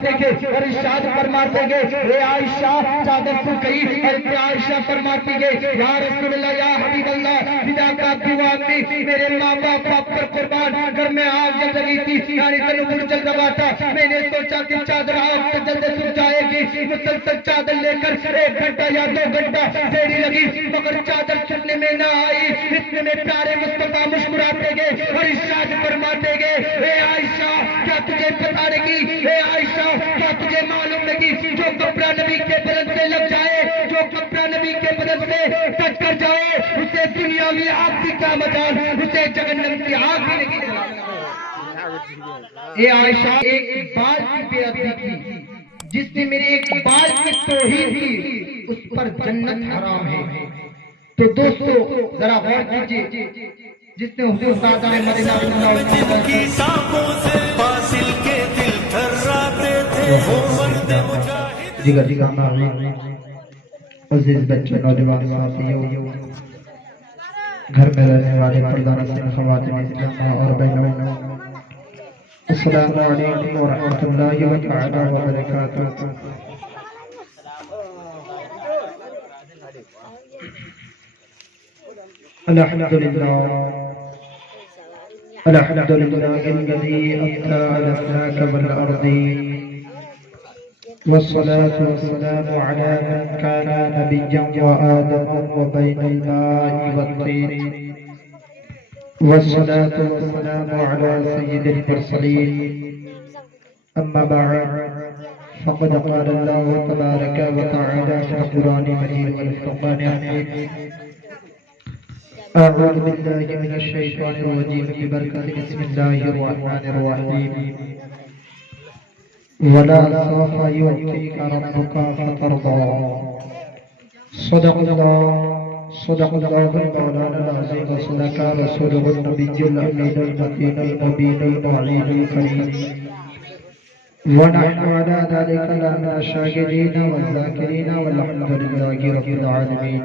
اور ارشاد فرماتے گئے اے عائشہ چادر تو گئی اور عائشہ فرماتی گئی یا رسول اللہ یا حبیب اللہ فدا کا دیوانی میرے ماں باپ پر قربان گھر میں آگ جل رہی تھی یعنی تنور جل رہا تھا میں نے سوچا کہ چادر آگ سے جلد سوکھ جائے گی مسلسل چادر لے کر 1 گھنٹہ یا 2 گھنٹہ دیری لگی مگر چادر چلنے میں نہ آئی اتنے میں پیارے مصطفیٰ مسکراتے گئے اور ارشاد فرماتے گئے اے عائشہ کیا تجھے پتہ نہیں اے عائشہ کیا تجھے معلوم نہیں جو کپڑا نبی کے بدن سے لگ جائے جو کپڑا نبی کے بدن سے ٹچ کر جائے اسے دنیاوی آگ بھی کیا مجال اسے جہنم کی آگ بھی نہیں جلائے۔ اے عائشہ ایک بال کی بے ادبی کی جس نے میرے ایک بال کی توہین کی اس پر جنت حرام ہے۔ تو دوستو ذرا غور کیجئے جس نے حضور سادہ مدینہ صلی اللہ علیہ وسلم کی سانپوں سے فاصل کے دل تھراتے تھے وہ مرد مجاہد جگر گانا عزیز بچوں نوجوان ساتھیوں گھر میں رہنے والے مردان سے خواتین اسلام اور بہنوں السلام علیکم ورحمۃ اللہ تعالی وبرکاتہ۔ الحمد لله الذي أبقى على الفلاك والأرض والصلاة والسلام على من كان نبيا وآدم وبين الماء والطين والصلاة والسلام على سيد المرسلين أما بعد فقد قال الله تبارك وتعالى في القرآن المجيد والفرقان الحميد أعوذ بالله من الشيطان الرجيم ببركة بسم الله الرحمن الرحيم ولا سوف يعطيك ربك فترضى صدق الله المولانا العظيم وصدق رسوله النبي الأمين المتين المبين المعين الكريم ونحن على ذلك لنا الشاكرين والذاكرين والحمد لله رب العالمين۔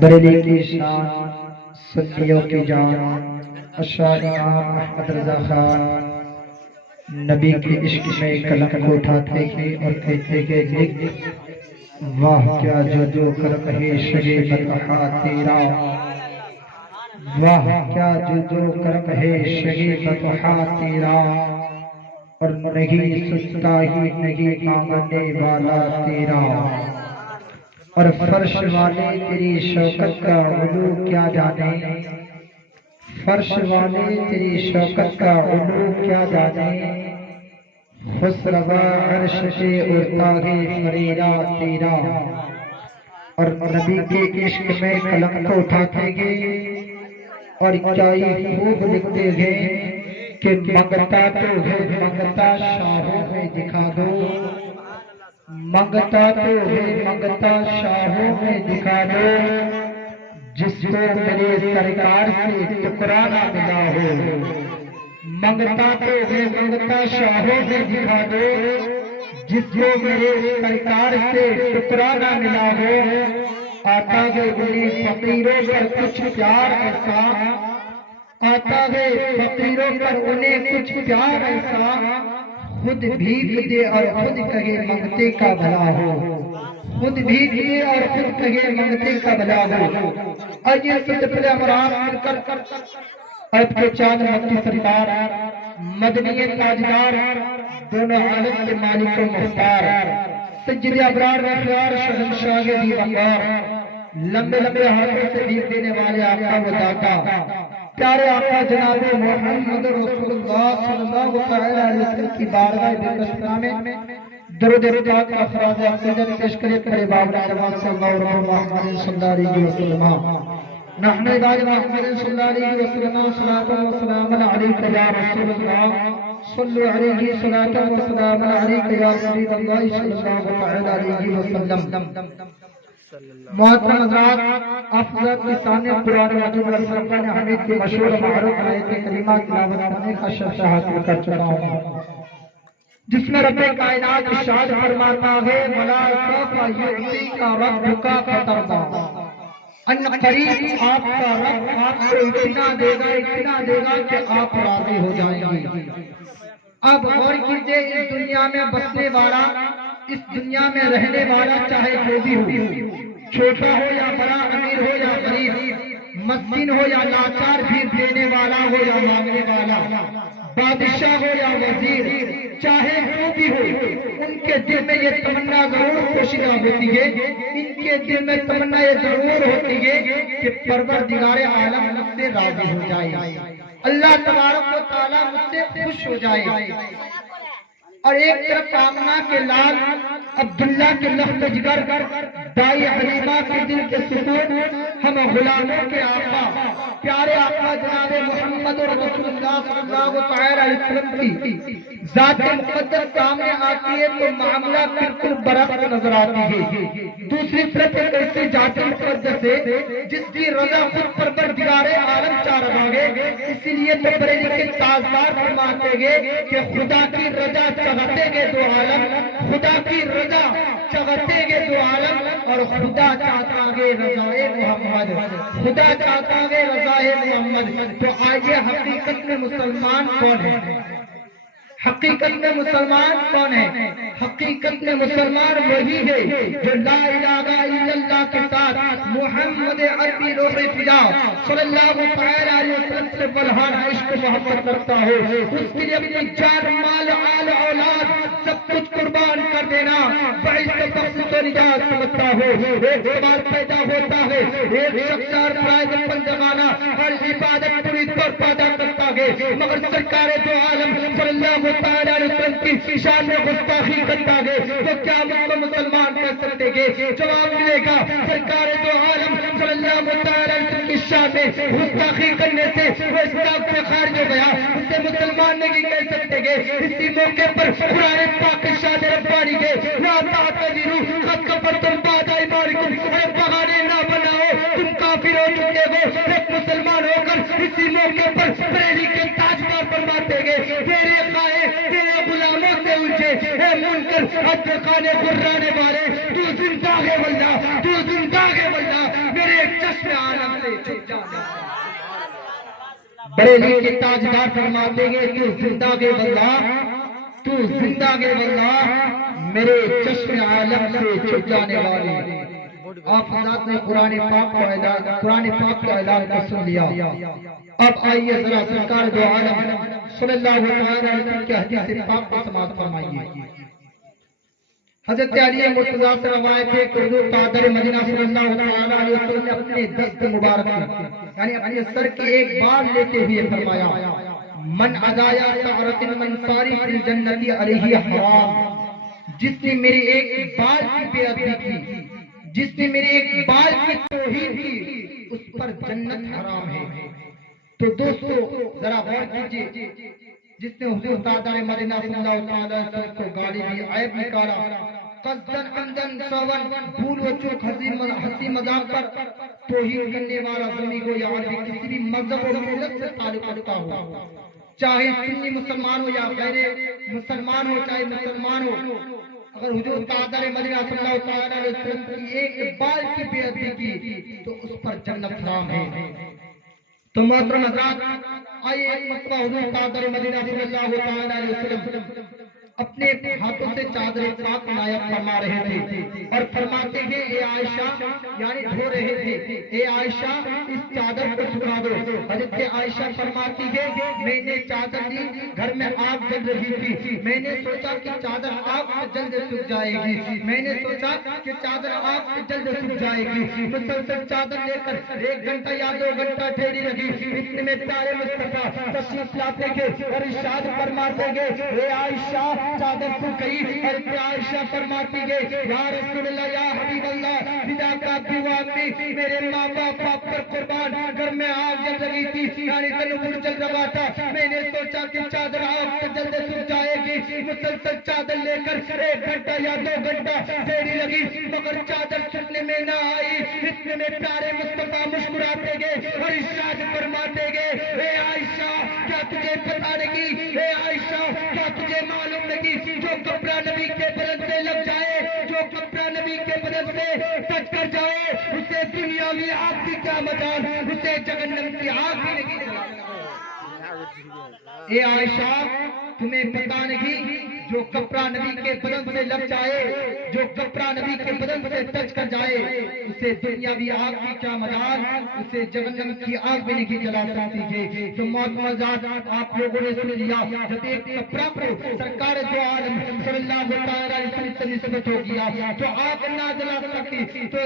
بریلی کی شان سنیوں کی جان اشعار امام احمد رضا خان نبی کے عشق میں قلم کو اٹھاتے ہیں اور کہتے کہ لکھ واہ کیا جو کر کہے شگے بطحا تیرا واہ کیا جو کر کہے شگے بطحا تیرا اور نہیں سنتا ہی نہیں مانگنے والا تیرا اور فرش والے تیری شوکت کا علو کیا جانے فرش والے تیری شوکت کا علو کیا جانے خسروا عرش سے اڑتا ہے فریدا تیرا۔ اور نبی کے عشق میں قلم کو اٹھاتے گئے اور کیا ہی خوب لکھتے گئے کہ منگتا تو ہے منگتا شاہوں میں دکھا دو منگتا تو ہے منگتا شاہوں میں دکھا دو جس کو میرے سرکار سے ٹکرا نہ ملا ہو منگتا تو ہے منگتا شاہوں میں دکھا دو جس کو میرے سرکار سے ٹکرا نہ ملا ہو آتا ہے انہیں فقیروں پر کچھ پیار ایسا آتا ہے فقیروں پر انہیں کچھ پیار ایسا خود بھیک دے اور خود کہے منگتے کا بھلا ہو خود بھیک دے اور خود کہے منگتے کا بھلا ہو۔ آئیے سب پہلے امران مل کر عرب کے چاند مکی سرکار مدنی تاجدار دونوں عالم کے مالک و مختار سید ابرار و خیار شہنشاہ دی وقار لمبے لمبے ہاتھوں سے بھیک دینے والے آقا و داتا پیارے آقا جناب محمد رسول اللہ صلی اللہ علیہ وسلم کی بارگاہ بکشتہ میں درود پاک افراز عقیدت پیش کرے کرے بابر جوان صلی اللہ علیہ وسلم نحن عباد محمد صلی اللہ علیہ وسلم صلاة و سلام علیکہ یا رسول اللہ صلو علیہ صلاة و سلام علیکہ یا حبیب اللہ صلی اللہ علیہ وسلم۔ محترم حضرات افضل کی سامنے قرآن مجید و فرقان حمید کی مشہور معروف آیت کریمہ تلاوت کرنے کا شرف حاصل کر چکا ہوں جس میں رب کائنات ارشاد فرماتا ہے وَلَا سَوْفَ يُعْطِيكَ رَبُّكَ فَتَرْضَىٰ ان قریب آپ کا رب آپ کو اتنا دے گا کہ آپ راضی ہو جائیں گے۔ اب غور کیجئے، اس دنیا میں بسنے والا، اس دنیا میں رہنے والا چاہے جو بھی ہو، چھوٹا ہو یا بڑا، امیر ہو یا غریب، مسکین ہو یا لاچار، بھی دینے والا ہو یا مانگنے والا، بادشاہ ہو یا وزیر، چاہے جو بھی ہو، ان کے دل میں یہ تمنا ضرور پوشیدہ ہوتی ہے، ان کے دل میں تمنا یہ ضرور ہوتی ہے کہ پروردگار عالم مجھ سے راضی ہو جائے، اللہ تبارک و تعالیٰ مجھ سے خوش ہو جائے۔ اور ایک طرف آمنہ کے لال عبداللہ کے لخت جگر، دائی حلیمہ کے دل کے سکون، ہم غلاموں کے آقا، پیارے آقا جناب محمد رسول اللہ صلی اللہ علیہ وسلم کی ذات مقدس سامنے آتی ہے تو معاملہ بالکل برعکس نظر آتی ہے۔ دوسری طرف ایک ایسی ذات مقدس ہے جس کی رضا خود پروردگار عالم چاہ رہا ہے، اسی لیے تو بریلی کے تاجدار فرماتے گے کہ خدا کی رضا چاہتے گے دو عالم، خدا کی رضا چاہتے گے دو عالم، اور خدا چاہتا گے رضائے محمد، خدا چاہتا گے رضائے محمد۔ تو آئیے حقیقت میں مسلمان کون ہے؟ حقیقت میں مسلمان کون ہے؟ حقیقت میں مسلمان وہی ہے جو لا الہ الا اللہ کے ساتھ محمد عربی روح فدا صلی اللہ علیہ وسلم سے بلہان عشق محبت کرتا ہو، اس کے لیے اپنی جان، مال، آل، اولاد سب کچھ قربان کر دینا باعث بخشش و نجات سمجھتا ہو۔ ایک سوال پیدا ہوتا ہے، ایک شخص ہر فرائض پنجگانہ ہر عبادت پوری طور پر ادا کرتا ہے، مگر سرکار دو عالم صلی اللہ علیہ وسلم کی شان میں گستاخی کرتا ہے، تو کیا مجھ کو مسلمان کہہ سکتے گے؟ جواب ملے گا، سرکار دو عالم صلی اللہ علیہ وسلم کی شان میں گستاخی کرنے سے وہ اسلام سے خارج ہو گیا، اسے مسلمان نہیں کہہ سکتے گے۔ اسی موقع پر قرآن پاک ارشاد ربانی کے لا تعتذروا قد کفرتم بعد ایمانکم، اے بہانے نہ بناؤ، تم کافر ہو چکے ہو۔ ایک مسلمان ہو کر اسی موقع پر بریلی کے تاجدار فرماتے گے، تیرے خواہے تیرے غلاموں سے الجھے، اے منکر حج خانے غرانے والے، تو زندہ ہے واللہ، تو زندہ ہے واللہ، میرے چشم عالم سے چھپ جانا۔ بریلی کے تاجدار فرماتے گے، تو زندہ ہے واللہ، تو زندہ ہے واللہ، میرے چشم عالم سے چھپ جانے والے۔ آپ حضرات نے قرآن پاک کا اعلان کو سن لیا، اب آئیے ذرا سرکار دو عالم صلی اللہ علیہ وسلم کے حدیث پاک کو سماعت فرمائیے۔ حضرت علی مرتضیٰ سے روایت ہے کہ حضور قادر مدینہ صلی اللہ علیہ وسلم نے اپنے دست مبارک یعنی اپنے سر کے ایک بال لیتے ہوئے فرمایا، من عزایا سعرت من ساری فی الجنت علیہ حرام، جس نے میری ایک بال کی بے ادبی کی، جس نے میرے ایک بال کی توہین کی، اس پر جنت حرام ہے۔ تو دوستو ذرا غور کیجئے، جس نے حضور تاجدار مدینہ صلی اللہ علیہ وسلم کو گالی دی، عیب نکالا، قصدن عمدن سون، بھول و چوک، ہنسی مذاق پر توہین کرنے والا زمین کو یا عربی کسی بھی مذہب و ملت سے تعلق رکھتا ہو، چاہے سنی مسلمان ہو یا غیر مسلمان ہو، چاہے مسلمان ہو، اگر حضور تاجدار مدینہ صلی اللہ علیہ وسلم کی ایک بال کی بے ادبی کی تو اس پر جنت حرام ہے۔ تو محترم حضرات، آئیے ایک مرتبہ حضور تاجدار مدینہ صلی اللہ علیہ وسلم اپنے ہاتھوں سے چادر پاک نائب فرما رہے تھے اور فرماتے ہیں، اے عائشہ، یعنی دھو رہے تھے، اے عائشہ اس چادر کو سکھا دو۔ حضرت عائشہ فرماتی ہے، میں نے چادر لی، گھر میں آگ جل رہی تھی، میں نے سوچا کہ چادر آگ سے جلد سوکھ جائے گی، میں نے سوچا کہ چادر آگ سے جلد سوکھ جائے گی، مسلسل چادر لے کر 1 گھنٹہ یا 2 گھنٹہ ٹھہری رہی، اتنے میں پیارے مصطفیٰ تشریف لاتے گے اور ارشاد فرماتے گے، اے عائشہ چادر سوکھ گئی، اور عائشہ فرماتی گئی، یا رسول اللہ، یا حبیب اللہ، فدا کا دیوانی، میرے ماں باپ آپ پر قربان، گھر میں آگ جل رہی تھی، یعنی تنور جل رہا تھا، میں نے سوچا کہ چادر آگ سے جلد سوکھ جائے گی، مسلسل چادر لے کر 1 گھنٹہ یا 2 گھنٹہ دیری لگی، مگر چادر سکنے میں نہ آئی، اتنے میں پیارے مصطفیٰ مسکراتے گئے اور ارشاد فرماتے گئے، اے عائشہ کیا تجھے پتہ نہیں، اے عائشہ کیا تجھے معلوم نہیں، جو کپڑا نبی کے بدن سے لگ جائے، جو کپڑا نبی کے بدن سے ٹچ کر جائے، اسے دنیاوی آگ کی کیا مجال، اسے جہنم کی آگ بھی نہیں۔ اے عائشہ تمہیں مردانگی جو کپڑا نبی کے بدن سے لگ جائے، جو کپڑا نبی کے بدن سے ٹچ کر جائے، اسے دنیاوی آگ کی کیا مدار، اسے جہنم کی آگ بھی نہیں جلا سکتی ہے۔ تو معزز آپ لوگوں نے سن لیا، جب ایک کپڑا کو سرکار دو عالم صلی اللہ علیہ وسلم سے نسبت ہو گیا تو آگ نہ جلا سکتی، تو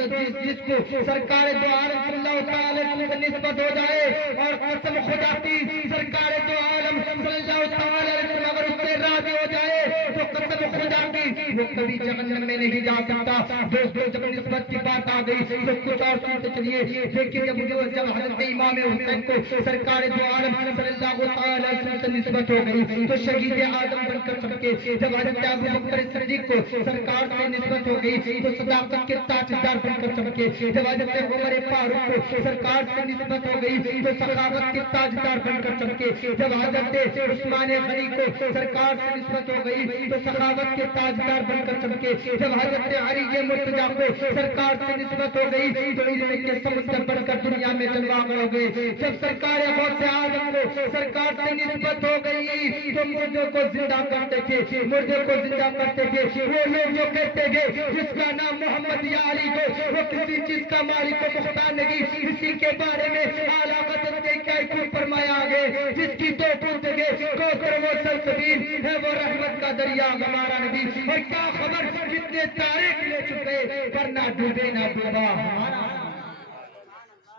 جس کو سرکار دو عالم صلی اللہ علیہ وسلم سے نسبت ہو جائے اور قسم خدا کی سرکار دو عالم صلی اللہ علیہ وسلم اگر اس سے راضی ہو جائے تو قسم خدا کی وہ کبھی جہنم میں نہیں جا سکتا۔ دوستو جب نسبت کی بات آ گئی تو کچھ اور سنتے چلیے، لیکن جب حضرت امام حسین کو سرکار دو عالم صلی اللہ علیہ وسلم سے نسبت ہو گئی تو شہید اعظم بن کر چمکے۔ جب حضرت ابو بکر صدیق کو سرکار سے نسبت ہو گئی تو صداقت کے تاجدار بن کر چمکے۔ جب حضرت عمر فاروق کو سرکار سے نسبت ہو گئی تو سخاوت کے تاجدار بن کر چمکے۔ جب حضرت عثمان غنی کو سرکار سے نسبت ہو گئی تو سخاوت کے تاجدار بن کر چمکے۔ جب حضرت علی مرتضیٰ کو سرکار سے نسبت ہو گئی تو علم کے سمندر بن کر دنیا میں جلوہ ہو گئے۔ جب سرکار غوث اعظم کو سرکار سے نسبت ہو گئی تو مردوں کو زندہ کرتے تھے، مردوں کو زندہ کرتے تھے۔ وہ لوگ جو کہتے تھے جس کا نام محمد یا علی کو وہ کسی چیز کا مالک و مختار نہیں، اسی کے بارے میں اعلیٰ قدر کے کیا فرمایا گئے، جس کی دو پوچھے کوثر وہ سلسبیل ہے وہ رحمت کا دریا ہمارا نبی۔ اور کیا خبر کتنے تارے لے چکے پر نہ ڈوبے نہ ڈوبا ہمارا،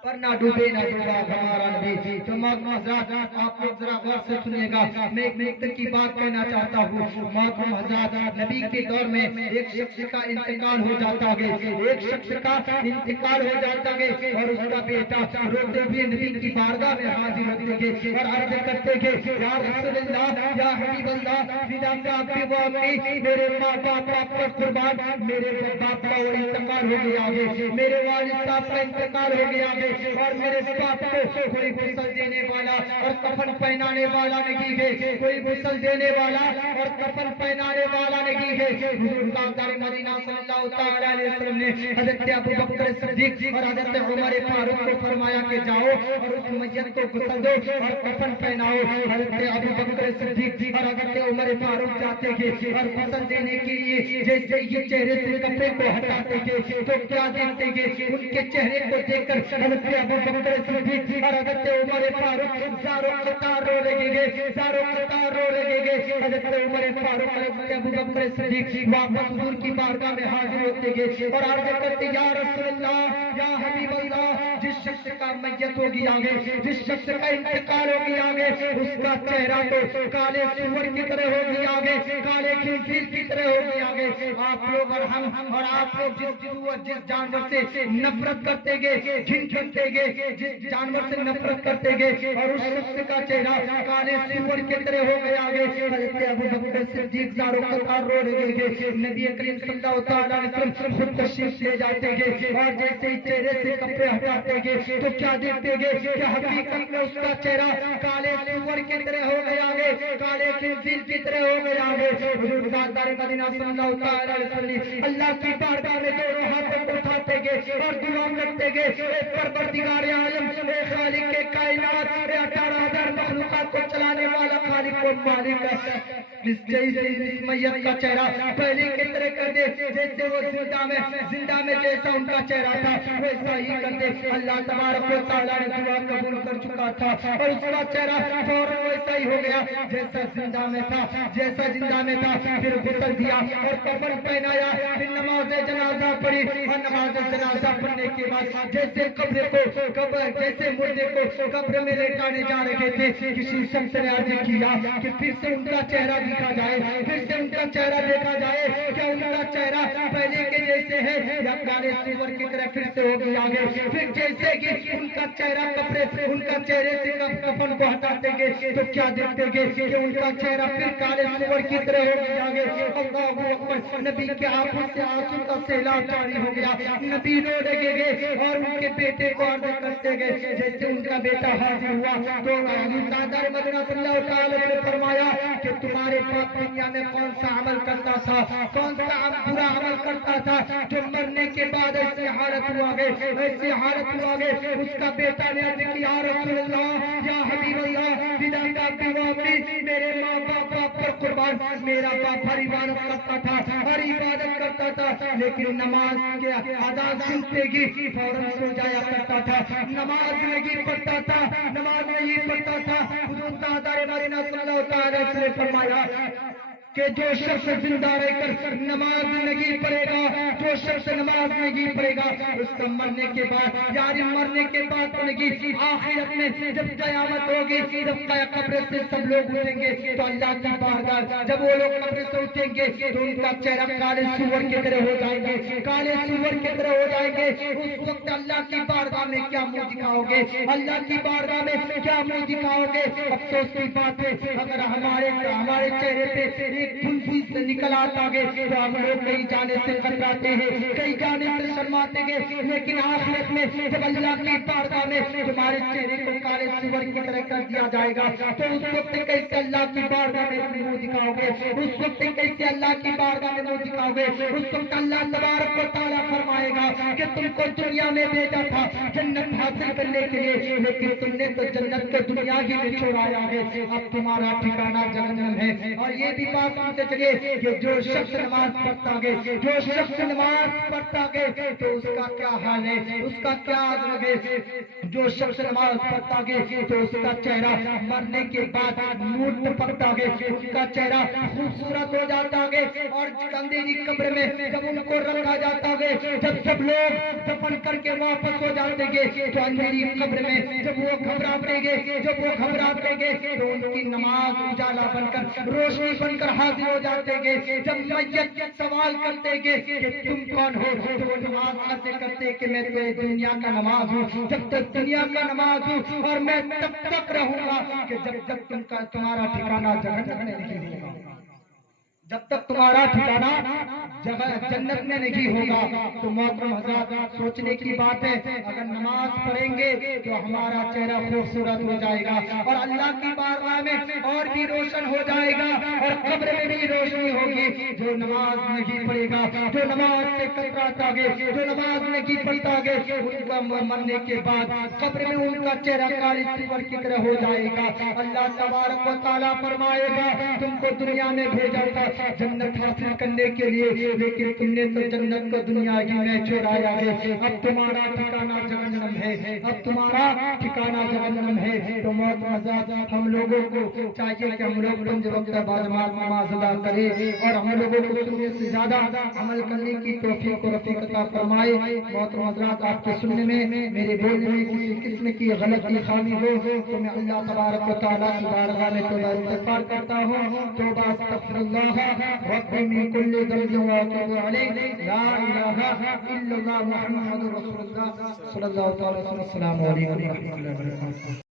پر نہ ڈوبے نہ ڈوبا ہمارا نبی۔ تو حضرات آپ لوگ ذرا غور سے سنیے گا، میں ایک نکتے کی بات کہنا چاہتا ہوں۔ محترم حضرات نبی کے دور میں ایک شخص کا انتقال ہو جاتا ہے، ایک شخص کا انتقال ہو جاتا ہے اور اس کا بیٹا روتے ہوئے نبی کی بارگاہ میں حاضر ہوتے گے اور عرض کرتے گے یا رسول اللہ یا حبیب اللہ فدا کا بھی وہ امی، میرے ماں باپ آپ پر قربان، میرے باپ کا وہ انتقال ہو گیا ہے، میرے والد صاحب کا انتقال ہو گیا ہے اور میرے باپ کو کوئی غسل دینے والا اور کفن پہنانے والا نہیں ہے، کوئی غسل دینے والا اور کفن پہنانے والا نہیں ہے۔ حضور تاجدار مدینہ صلی اللہ تعالی علیہ وسلم نے حضرت ابو بکر صدیق اور حضرت عمر فاروق کو فرمایا کہ جاؤ اور اس میت کو غسل دو اور کفن پہناؤ۔ حضرت ابو بکر صدیق اور حضرت عمر فاروق جاتے گے اور غسل دینے کے لیے جیسے یہ چہرے سے کپڑے کو ہٹاتے گے تو کیا دیکھتے گے، ان کے چہرے کو دیکھ کر حضرت ابو بکر صدیق اور حضرت عمر فاروق زاروں قطار رو لگیں گے، زاروں قطار رو لگیں گے۔ حضرت عمر فاروق اور حضرت ابو بکر صدیق واپس حضور کی بارگاہ میں حاضر ہوتے گے اور عرض کرتے یا رسول اللہ یا حبیب اللہ، جس شخص کا میت ہو گیا ہے، جس شخص کا انتقال ہو گیا ہے، اس کا چہرہ تو کالے سور کی طرح ہو گیا ہے، کالے خنزیر کی طرح ہو گیا ہے۔ آپ لوگ اور ہم اور آپ لوگ جس جانور سے نفرت کرتے گے، گھنتے گے، جس جانور سے نفرت کرتے گے اور اس شخص کا چہرہ کالے سور کی طرح ہو گیا ہے۔ حضرت ابو بکر صدیق زاروں قطار رو لگے گے، نبی کریم صلی اللہ تعالی علیہ وسلم خود تشریف لے جاتے گے اور جیسے ہی چہرے سے کپڑے ہٹاتے گے تو کیا دیکھتے گے کہ حقیقت میں اس کا چہرہ کالے سور کی طرح ہو گیا ہے، کالے خنزیر کی طرح ہو گیا ہے۔ حضور تاجدار مدینہ صلی اللہ تعالی علیہ وسلم اللہ کی بارگاہ میں دونوں ہاتھوں کو اٹھاتے گے اور دعا کرتے گے اے پروردگار عالم، اے خالق کے کائنات، اے 18,000 مخلوقات کو چلانے والا خالق و مالک، اس میت کا چہرہ پہلے کی طرح کر دے، جیسے وہ زندہ میں جیسا ان کا چہرہ تھا ویسا ہی کر دے۔ اللہ تبارک و تعالیٰ نے دعا قبول کر چکا تھا اور اس کا چہرہ فوراً ویسا ہی ہو گیا جیسا زندہ میں تھا، جیسا زندہ میں تھا۔ پھر غسل دیا اور کفن پہنایا، پھر نماز جنازہ پڑھی اور نماز جنازہ پڑھنے کے بعد جیسے جیسے مردے کو قبر میں لٹانے جا رہے تھے، کسی شخص نے عرض کیا کہ پھر سے ان کا چہرہ دیکھا جائے، پھر سے ان کا چہرہ دیکھا جائے، کیا ان کا چہرہ پہلے کے جیسے ہے یا کالے سور کی طرح پھر سے ہو گیا ہے؟ پھر جیسے کہ ان کا چہرہ کپڑے سے ان کا چہرے سے کفن کو ہٹاتے گے تو کیا دیکھتے گے کہ ان کا چہرہ پھر کالے سور کی طرح ہو گیا ہے۔ اللہ اکبر، نبی کے آنکھوں سے آنسو کا سیلاب جاری ہو گیا، نبی رو لگے گے اور ان کے بیٹے کو عرض کرتے گئے، جیسے ان کا بیٹا حاضر ہوا تو تاجدار مدینہ صلی اللہ تعالی نے فرمایا کہ تمہارے باپ دنیا میں کون سا عمل کرتا تھا، کون سا برا عمل کرتا تھا جو مرنے کے بعد ایسی حالت ہوا گے اس کا بیٹا نے عرض کی یا رسول اللہ یا حبیب اللہ فدا کا بیوی میرے ماں باپ پر قربان، میرا باپ ہر عبادت کرتا تھا لیکن نماز کے اذان سنتے ہی فوراً سو جایا کرتا تھا، نماز نہیں پڑھتا تھا۔ حضور تاجدار مدینہ صلی اللہ تعالی وسلم نے فرمایا کہ جو شخص زندہ رہ کر نماز نہیں پڑھے گا اس کا مرنے کے بعد تو نہیں، آخرت میں جب قیامت ہوگی، جب قبر سے سب لوگ اٹھیں گے تو اللہ کی بارگاہ جب وہ لوگ قبر سے اٹھیں گے تو ان کا چہرہ کالے سور کی طرح ہو جائیں گے، اس وقت اللہ کی بارگاہ میں کیا منہ دکھاؤ گے؟ افسوس کی بات ہے اگر ہمارے چہرے پہ پھنسی سے نکل آتا گے تو ہم لوگ کہیں جانے سے کتراتے ہیں، کہیں جانے سے شرماتے گے، لیکن آخرت میں جب اللہ کی بارگاہ میں تمہارے چہرے کو کالے سور کی طرح کر دیا جائے گا تو اس وقت کیسے اللہ کی بارگاہ میں منہ دکھاؤ گے؟ اس وقت اللہ تبارک و تعالیٰ فرمائے گا کہ تم کو دنیا میں بھیجا تھا جنت حاصل کرنے کے لیے، لیکن تم نے تو جنت کو دنیا ہی میں چھوڑایا ہے، اب تمہارا ٹھکانہ جہنم ہے۔ اور یہ بھی بات سنتے چلیے کہ جو شخص نماز پڑھتا گے تو اس کا کیا حال ہے، اس کا کیا عزم ہے؟ جو شخص نماز پڑھتا گے تو اس کا چہرہ مرنے کے بعد نور پڑتا گے، اس کا چہرہ خوبصورت ہو جاتا گے، اور اندھیری قبر میں جب ان کو رکھا جاتا گے، جب سب لوگ دفن کر کے واپس ہو جاتے گے تو اندھیری قبر میں جب وہ گھبراتے گے تو ان کی نماز اجالا بن کر روشنی بن کر حاضر ہو جاتے گے۔ جب میت سوال کرتے گے کہ تم کون ہو تو وہ نماز ایسے کرتے کہ میں تو دنیا کا نماز ہوں، جب تک دنیا کا نماز ہوں، اور میں تب تک رہوں گا کہ جب تک تمہارا ٹھکانہ جہنم میں نہیں ہوگا، جب تک تمہارا ٹھکانہ جنت میں نہیں ہوگا۔ تو محترم حضرات سوچنے کی بات ہے، اگر نماز پڑھیں گے تو ہمارا چہرہ خوبصورت ہو جائے گا اور اللہ کی بارگاہ میں اور بھی روشن ہو جائے گا اور قبر میں بھی روشنی ہوگی۔ جو نماز نہیں پڑھے گا، جو نماز سے کتراتا گے، جو نماز نہیں پڑھتا گے، ان کا مرنے کے بعد قبر میں ان کا چہرہ کالے سور کی طرح ہو جائے گا۔ اللہ تبارک و تعالیٰ فرمائے گا تم کو دنیا میں بھیجا تھا جنت حاصل کرنے کے لیے، لیکن تم نے تو جنت کو دنیا ہی میں چھوڑایا ہے، اب تمہارا ٹھکانہ جہنم ہے۔ تو محترم حضرات ہم لوگوں کو چاہیے کہ ہم لوگ 5 وقت بعد نماز ادا کریں اور ہم لوگوں کو سننے سے زیادہ عمل کرنے کی توفیق و رفیق عطا فرمائے۔ محترم حضرات آپ کے سننے میں میرے بولنے میں کسی قسم کی غلطی خامی ہو تو میں اللہ تبارک و تعالیٰ کی بارگاہ میں توبہ استغفار کرتا ہوں، توبہ استغفر اللہ ربی من کل ذنب واتوب علیہ، لا الہ الا اللہ محمد رسول اللہ صلی اللہ علیہ وسلم۔ السلام علیکم و رحمۃ اللہ وبرکاتہ۔